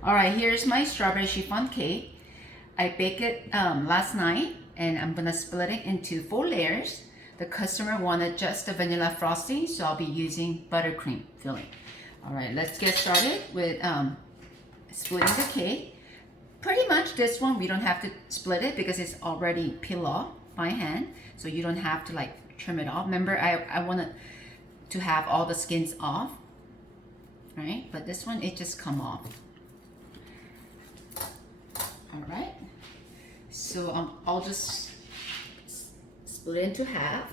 All right, here's my strawberry chiffon cake. I baked it last night, and I'm gonna split it into 4 layers. The customer wanted just the vanilla frosting, so I'll be using buttercream filling. All right, let's get started with splitting the cake. Pretty much this one, we don't have to split it because it's already peeled off by hand, so you don't have to like trim it off. Remember, I wanted to have all the skins off, right? But this one, it just come off. All right, so I'll just split it into half.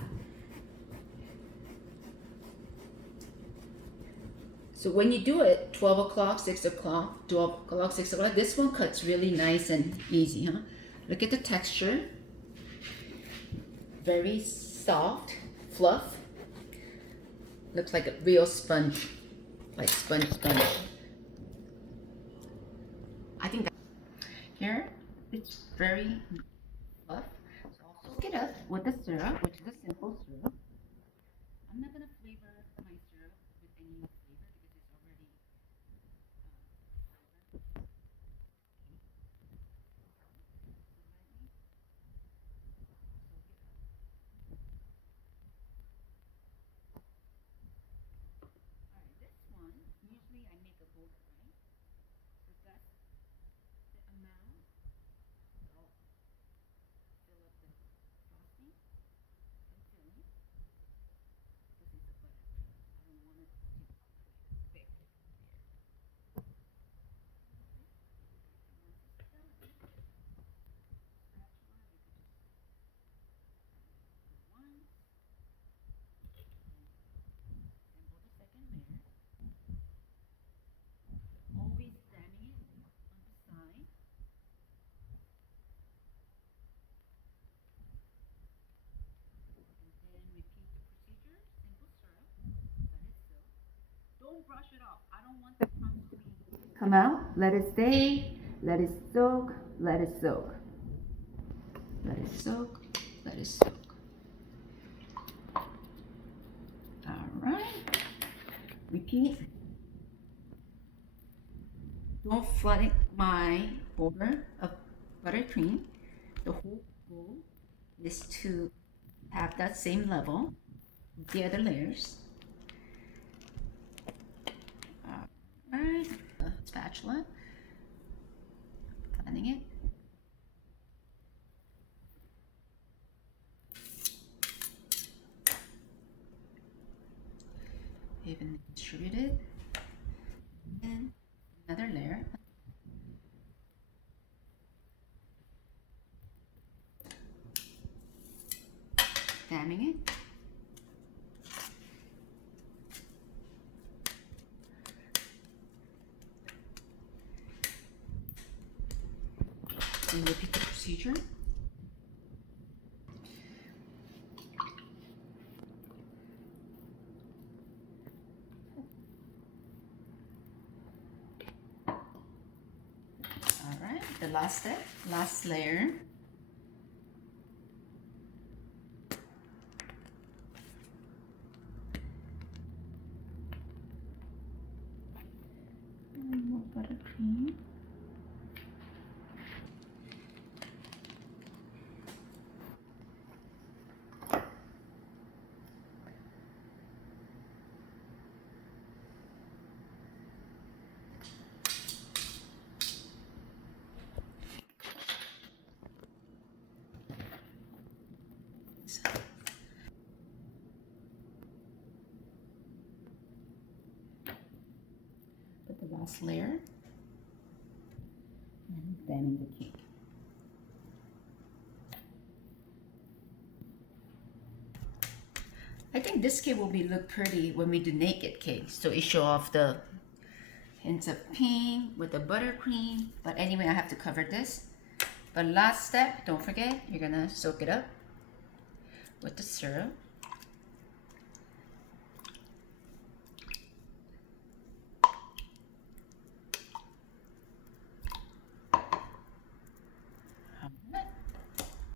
So when you do it, 12 o'clock, 6 o'clock, 12 o'clock, 6 o'clock, this one cuts really nice and easy, huh? Look at the texture. Very soft, fluff. Looks like a real sponge, like sponge. I think that here, it's very fluff. So I'll soak it up with the syrup, which is a simple syrup. I'm not gonna flavor my syrup with any flavor because it's already flavored. Alright, this one, usually I make a border, right? So that's the amount. I'll fill up the frosting and filling because it's a buttercream. I don't want it to create a big layer. Once it's done, spatula, you could just go once, assemble the second layer. Always damming it on the side. And then repeat the procedure. Simple syrup. Let it soak. Don't brush it off. I don't want the crumbs to come out. Let it stay. Let it soak. Let it soak. Let it soak. Let it soak. All right. Repeat. Don't flood my border of buttercream. The whole goal is to have that same level with the other layers. Alright, spatula, planning it. Even distribute it. And another layer. Damming it. And repeat the procedure. All right, the last step, last layer. And more buttercream. Put the last layer and then the cake. I think this cake will be look pretty when we do naked cake. So it show off the hints of pink with the buttercream. But anyway, I have to cover this. But last step, don't forget, you're gonna soak it up with the syrup.